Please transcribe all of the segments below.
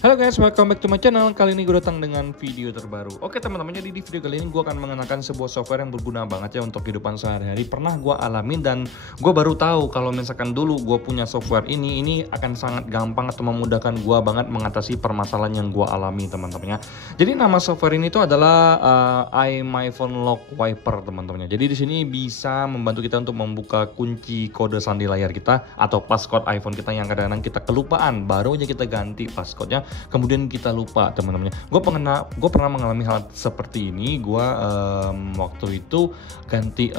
Halo guys, welcome back to my channel. Kali ini gue datang dengan video terbaru. Oke teman-teman, jadi di video kali ini gue akan mengenakan sebuah software yang berguna banget ya untuk kehidupan sehari-hari. Pernah gue alamin dan gue baru tahu kalau misalkan dulu gue punya software ini akan sangat gampang atau memudahkan gue banget mengatasi permasalahan yang gue alami teman-teman ya. Jadi nama software ini tuh adalah iMyPhone Lock Wiper teman-teman ya. Jadi di sini bisa membantu kita untuk membuka kunci kode sandi layar kita atau passcode iPhone kita yang kadang-kadang kita kelupaan, baru aja kita ganti passcode-nya. Kemudian kita lupa teman-teman. Gue pernah mengalami hal seperti ini. Gue waktu itu ganti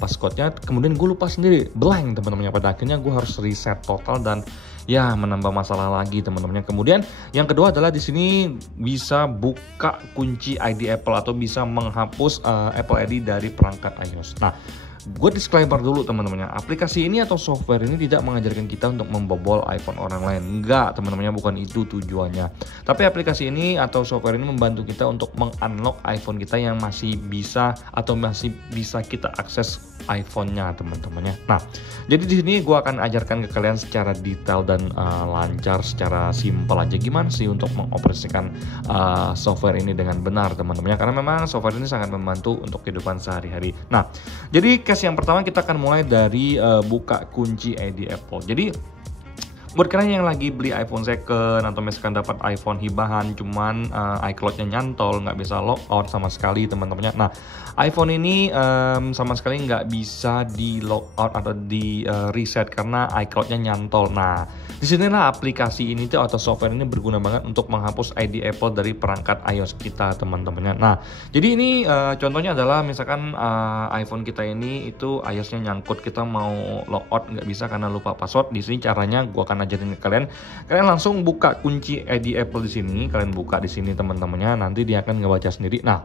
passcode-nya, kemudian gue lupa sendiri, blank teman-teman. Pada akhirnya gue harus reset total dan ya menambah masalah lagi teman-teman. Kemudian yang kedua adalah di sini bisa buka kunci ID Apple atau bisa menghapus Apple ID dari perangkat iOS. Nah, gue disclaimer dulu teman-teman, aplikasi ini atau software ini tidak mengajarkan kita untuk membobol iPhone orang lain. Enggak teman-teman, bukan itu tujuannya. Tapi aplikasi ini atau software ini membantu kita untuk mengunlock iPhone kita yang masih bisa atau masih bisa kita akses iPhone-nya teman-teman ya. Nah, jadi di sini gue akan ajarkan ke kalian secara detail dan lancar, secara simpel aja gimana sih untuk mengoperasikan software ini dengan benar teman-teman ya. Karena memang software ini sangat membantu untuk kehidupan sehari-hari. Nah, jadi case yang pertama kita akan mulai dari buka kunci ID Apple. Jadi buat kalian yang lagi beli iPhone second atau misalkan dapat iPhone hibahan cuman iCloud-nya nyantol, nggak bisa logout sama sekali teman-temannya. Nah, iPhone ini sama sekali nggak bisa di logout atau di reset karena iCloud-nya nyantol. Nah, disinilah aplikasi ini tuh atau software ini berguna banget untuk menghapus ID Apple dari perangkat iOS kita teman-temannya. Nah, jadi ini contohnya adalah misalkan iPhone kita ini itu iOS-nya nyangkut, kita mau logout nggak bisa karena lupa password. Di sini caranya gua akan ajarin ke kalian langsung buka kunci ID Apple di sini, kalian buka di sini teman-temannya, nanti dia akan ngebaca sendiri. Nah,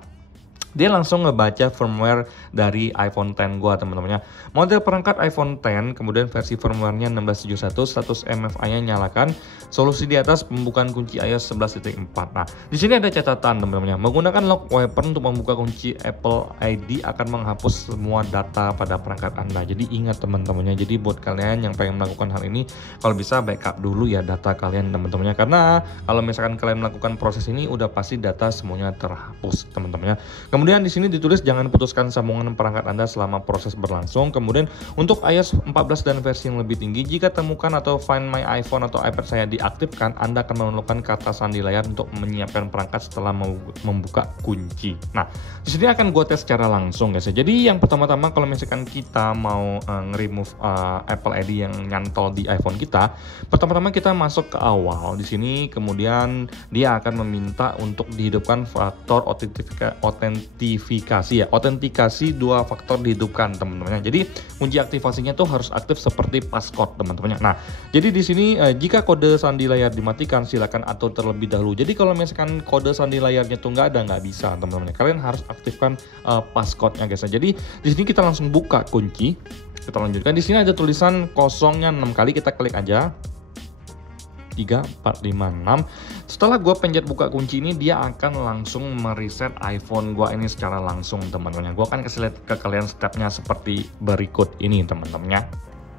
dia langsung ngebaca firmware dari iPhone X gua teman-temannya. Model perangkat iPhone X, kemudian versi firmware-nya 16.71, status MFI-nya nyalakan, solusi di atas pembukaan kunci iOS 11.4. Nah, di sini ada catatan teman-temannya. Menggunakan Lock Wiper untuk membuka kunci Apple ID akan menghapus semua data pada perangkat Anda. Jadi ingat teman-temannya. Jadi buat kalian yang pengen melakukan hal ini, kalau bisa backup dulu ya data kalian teman-temannya. Karena kalau misalkan kalian melakukan proses ini udah pasti data semuanya terhapus teman-temannya. Kemudian di sini ditulis jangan putuskan sambungan perangkat Anda selama proses berlangsung. Kemudian untuk iOS 14 dan versi yang lebih tinggi, jika temukan atau Find My iPhone atau iPad saya diaktifkan, Anda akan memerlukan kata sandi layar untuk menyiapkan perangkat setelah membuka kunci. Nah, di sini akan gue tes secara langsung guys. Jadi yang pertama-tama kalau misalkan kita mau nge-remove Apple ID yang nyantol di iPhone kita, pertama-tama kita masuk ke awal di sini, kemudian dia akan meminta untuk dihidupkan faktor autentikasi dua faktor dihidupkan teman-teman. Jadi kunci aktivasinya tuh harus aktif seperti passcode teman-teman. Nah, jadi di sini jika kode sandi layar dimatikan, silakan atur terlebih dahulu. Jadi kalau misalkan kode sandi layarnya tuh nggak bisa teman-teman. Kalian harus aktifkan passcode-nya guys. Jadi di sini kita langsung buka kunci. Kita lanjutkan. Di sini ada tulisan kosongnya 6 kali, kita klik aja. 3, 4, 5, 6. Setelah gue pencet buka kunci ini, dia akan langsung mereset iPhone gue ini secara langsung teman-teman. Gue akan kasih lihat ke kalian stepnya seperti berikut ini teman-teman.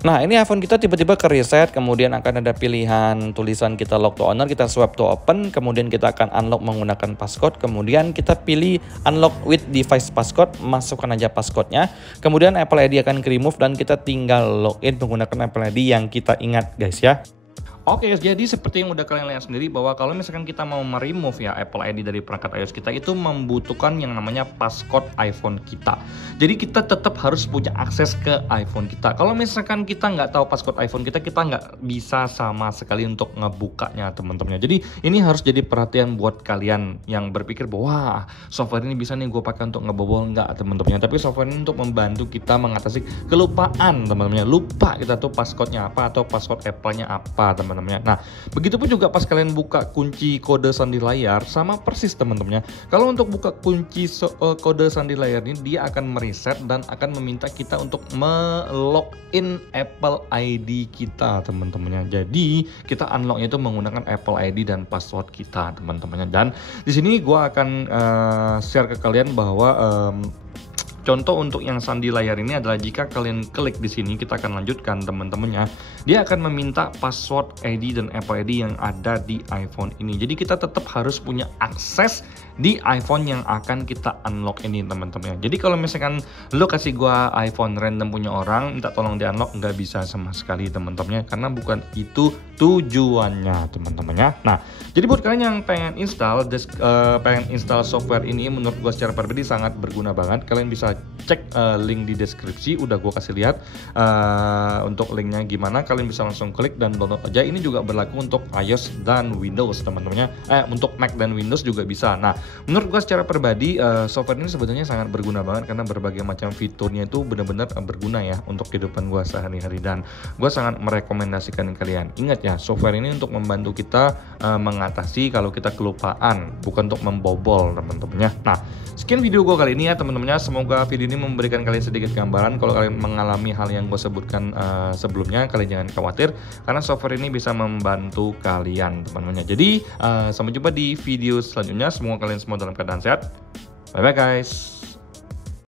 Nah, ini iPhone kita tiba-tiba ke reset, kemudian akan ada pilihan tulisan kita lock to owner, kita swipe to open, kemudian kita akan unlock menggunakan passcode, kemudian kita pilih unlock with device passcode, masukkan aja passcode-nya, kemudian Apple ID akan ke remove dan kita tinggal login menggunakan Apple ID yang kita ingat guys ya. Oke, jadi seperti yang udah kalian lihat sendiri bahwa kalau misalkan kita mau meremove ya Apple ID dari perangkat iOS kita, itu membutuhkan yang namanya passcode iPhone kita. Jadi kita tetap harus punya akses ke iPhone kita. Kalau misalkan kita nggak tahu passcode iPhone kita nggak bisa sama sekali untuk ngebukanya teman-teman. Jadi ini harus jadi perhatian buat kalian yang berpikir bahwa software ini bisa nih gue pakai untuk ngebobol. Nggak teman-teman. Tapi software ini untuk membantu kita mengatasi kelupaan teman-teman. Lupa kita tuh passcode-nya apa atau passcode Apple-nya apa teman-teman. Nah, begitupun juga pas kalian buka kunci kode sandi layar, sama persis teman-teman. Kalau untuk buka kunci kode sandi layar ini, dia akan mereset dan akan meminta kita untuk melogin Apple ID kita teman-teman. Jadi kita unlocknya itu menggunakan Apple ID dan password kita teman-teman. Dan di sini gue akan share ke kalian bahwa contoh untuk yang sandi layar ini adalah jika kalian klik di sini, kita akan lanjutkan teman-temannya. Dia akan meminta password ID dan Apple ID yang ada di iPhone ini. Jadi kita tetap harus punya akses di iPhone yang akan kita unlock ini teman-teman. Jadi kalau misalkan lo kasih gua iPhone random punya orang, minta tolong di unlock, nggak bisa sama sekali teman-temannya, karena bukan itu tujuannya teman-temannya. Nah, jadi buat kalian yang pengen install software ini, menurut gua secara pribadi sangat berguna banget. Kalian bisa cek link di deskripsi, udah gua kasih lihat untuk linknya gimana. Kalian bisa langsung klik dan download aja. Ini juga berlaku untuk iOS dan Windows teman-temannya. Untuk Mac dan Windows juga bisa. Nah, menurut gua secara pribadi software ini sebenarnya sangat berguna banget karena berbagai macam fiturnya itu benar-benar berguna ya untuk kehidupan gua sehari-hari, dan gua sangat merekomendasikan kalian. Ingat ya, software ini untuk membantu kita mengatasi kalau kita kelupaan, bukan untuk membobol teman-temannya. Nah, sekian video gua kali ini ya teman-temannya. Semoga video ini memberikan kalian sedikit gambaran. Kalau kalian mengalami hal yang gue sebutkan sebelumnya, kalian jangan khawatir karena software ini bisa membantu kalian teman-temannya. Jadi sampai jumpa di video selanjutnya. Semoga kalian semua dalam keadaan sehat. Bye bye guys.